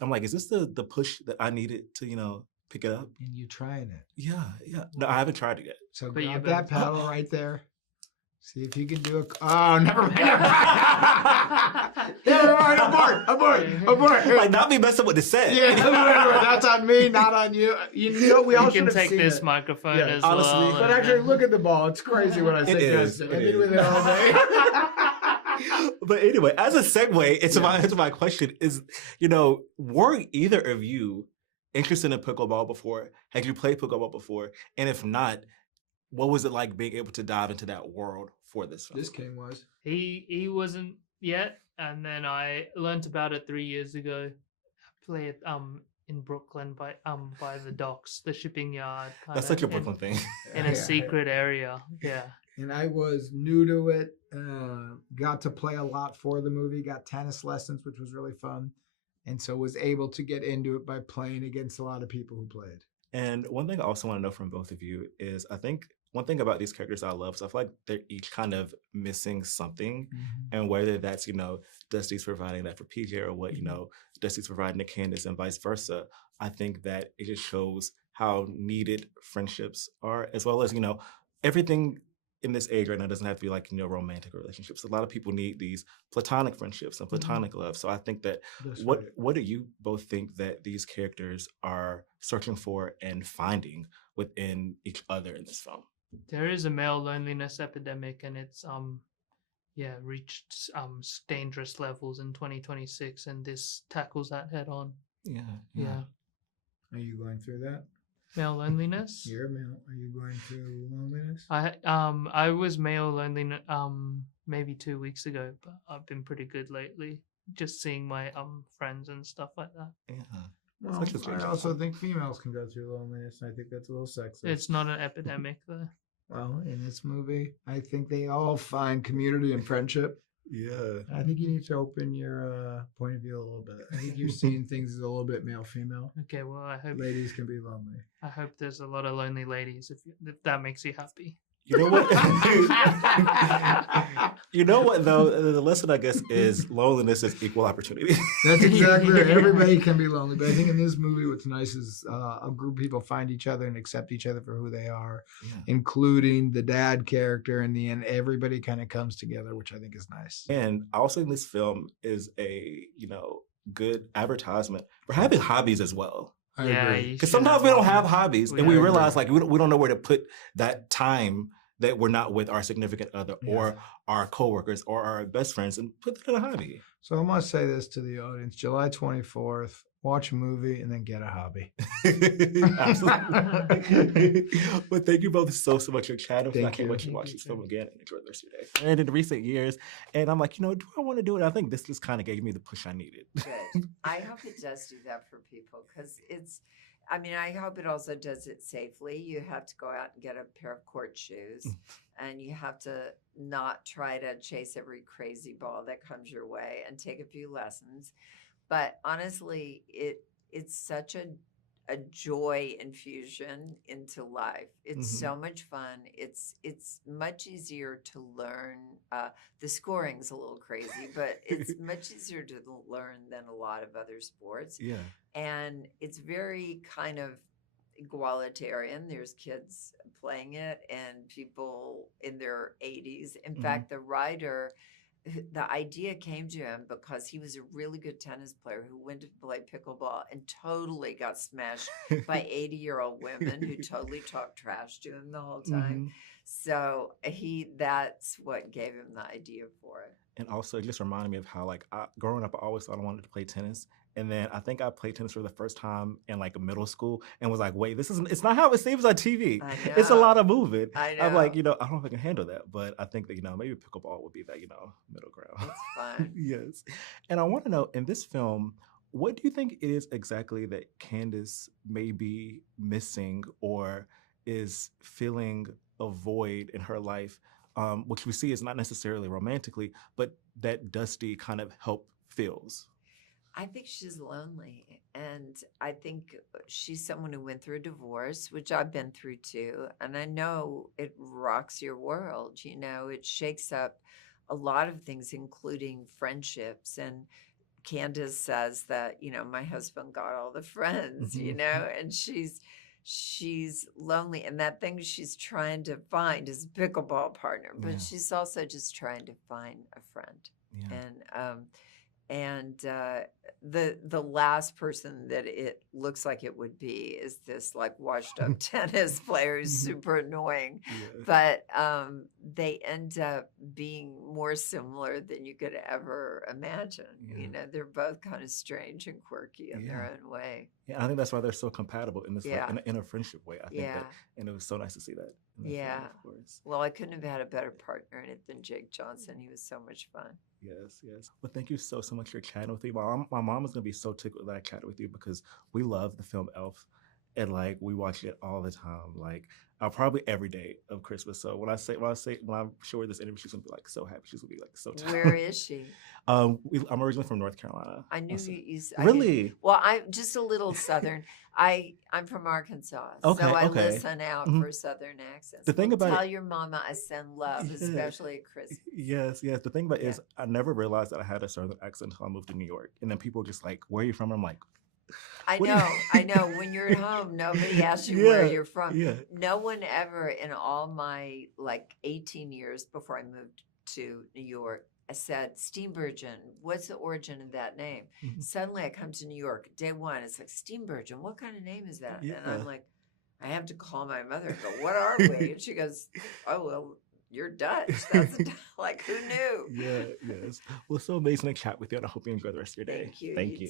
I'm like, is this the push that I needed to, pick it up? And you trying it. Yeah, yeah. No, I haven't tried it yet. So But grab you've that been- paddle right there. See if you can do it. Oh, never mind. Never mind. Abort. Like, not be messing with the set. Yeah, that's on me, not on you. You know, we all You should can have take seen this it. microphone Yeah, as honestly. well. But actually, look at the ball. It's crazy what I said is, yesterday. it I've been is. with it all day. But anyway, as a segue into my question is, were either of you interested in pickleball before? Had you played pickleball before? And if not, what was it like being able to dive into that world for this film? This king was. He wasn't yet, and then I learnt about it 3 years ago. I played in Brooklyn by the docks, the shipping yard. That's such a Brooklyn thing. In a secret area. Yeah. And I was new to it. Got to play a lot for the movie. Got tennis lessons, which was really fun. And so was able to get into it by playing against a lot of people who played. And one thing I also want to know from both of you is, I think one thing about these characters I love, so I feel like they're each kind of missing something. Mm-hmm. And whether that's, Dusty's providing that for PJ or what, Dusty's providing to Candace and vice versa, I think that it just shows how needed friendships are, as well as, everything in this age right now doesn't have to be like, romantic relationships. A lot of people need these platonic friendships and platonic love. So I think that what do you both think that these characters are searching for and finding within each other in this film? There is a male loneliness epidemic, and it's reached dangerous levels in 2026, and this tackles that head on. Yeah. Are you going through that? Male loneliness. You're male. Are you going through loneliness? I was male lonely maybe 2 weeks ago, but I've been pretty good lately. Just seeing my friends and stuff like that. Yeah. Well, I also think females can go through loneliness. I think that's a little sexist. It's not an epidemic though. Well, in this movie, I think they all find community and friendship. Yeah. I think you need to open your point of view a little bit. I think you're seeing things as a little bit male-female. Okay, well, I hope ladies can be lonely. I hope there's a lot of lonely ladies if that makes you happy. You know what? You know what, though? The lesson, I guess, is loneliness is equal opportunity. That's exactly right. Everybody can be lonely. But I think in this movie, what's nice is a group of people find each other and accept each other for who they are, including the dad character. In the end, everybody kind of comes together, which I think is nice. And also, this film is a, good advertisement for having hobbies as well. I agree. Because sometimes we don't have hobbies, and we agree. realize like we don't know where to put that time that we're not with our significant other or our coworkers or our best friends, and put that in a hobby. So I must say this to the audience: July 24th, watch a movie and then get a hobby. Absolutely. But thank you both so much for chatting. I can't wait to watch this film again and enjoy the rest of your day. And in the recent years, and I'm like, do I want to do it? I think this just kind of gave me the push I needed. Good. I hope it does do that for people, because I hope it also does it safely. You have to go out and get a pair of court shoes, and you have to not try to chase every crazy ball that comes your way, and take a few lessons. But honestly, it's such a joy infusion into life. It's so much fun. It's much easier to learn. The scoring's a little crazy, but it's much easier to learn than a lot of other sports. Yeah. And it's very kind of egalitarian. There's kids playing it and people in their 80s. In fact, the writer, the idea came to him because he was a really good tennis player who went to play pickleball and totally got smashed by 80-year-old women who totally talked trash to him the whole time. So that's what gave him the idea for it. And also, it just reminded me of how, growing up, I always thought I wanted to play tennis. And then I think I played tennis for the first time in, middle school and was like, wait, it's not how it seems on TV. It's a lot of movement. I know. I'm like, I don't know if I can handle that. But I think that, maybe pickleball would be that, middle ground. It's fun. Yes. And I want to know, in this film, what do you think it is exactly that Candace may be missing or is feeling a void in her life, which we see is not necessarily romantically, but that Dusty kind of feels? I think she's lonely, and I think she's someone who went through a divorce, which I've been through too, and I know it rocks your world. It shakes up a lot of things, including friendships, and Candace says that, my husband got all the friends, and she's lonely, and that thing she's trying to find is a pickleball partner, but she's also just trying to find a friend. And the last person that it looks like it would be is this like washed up tennis player who's super annoying, but they end up being more similar than you could ever imagine. They're both kind of strange and quirky in their own way. Yeah, I think that's why they're so compatible in this in a friendship way. I think that, and it was so nice to see that. Film, of course. Well, I couldn't have had a better partner in it than Jake Johnson. He was so much fun. Yes. Well, thank you so much for chatting with me. My mom is gonna be so tickled that I chatted with you because we love the film Elf, and like we watch it all the time. Like probably every day of Christmas. So when I'm sure this interview, she's gonna be like so happy. She's gonna be like so tickled. Where is she? I'm originally from North Carolina. I knew you. Really? Well, I'm just a little Southern. I'm from Arkansas, so I listen out for Southern accents. The thing about tell your mama I send love, especially at Christmas. Yes. The thing about it is, I never realized that I had a Southern accent until I moved to New York, and then people were just like, "Where are you from?" I'm like, I know. When you're at home, nobody asks you where you're from. Yeah. No one ever in all my 18 years before I moved to New York, I said, Steenburgen, what's the origin of that name? Suddenly I come to New York, day one, it's like, Steenburgen, what kind of name is that? And I'm like, I have to call my mother and go, what are we? And she goes, oh, well, you're Dutch. That's like, who knew? Yes. Well, it's so amazing to chat with you, and I hope you enjoy the rest of your day. Thank you.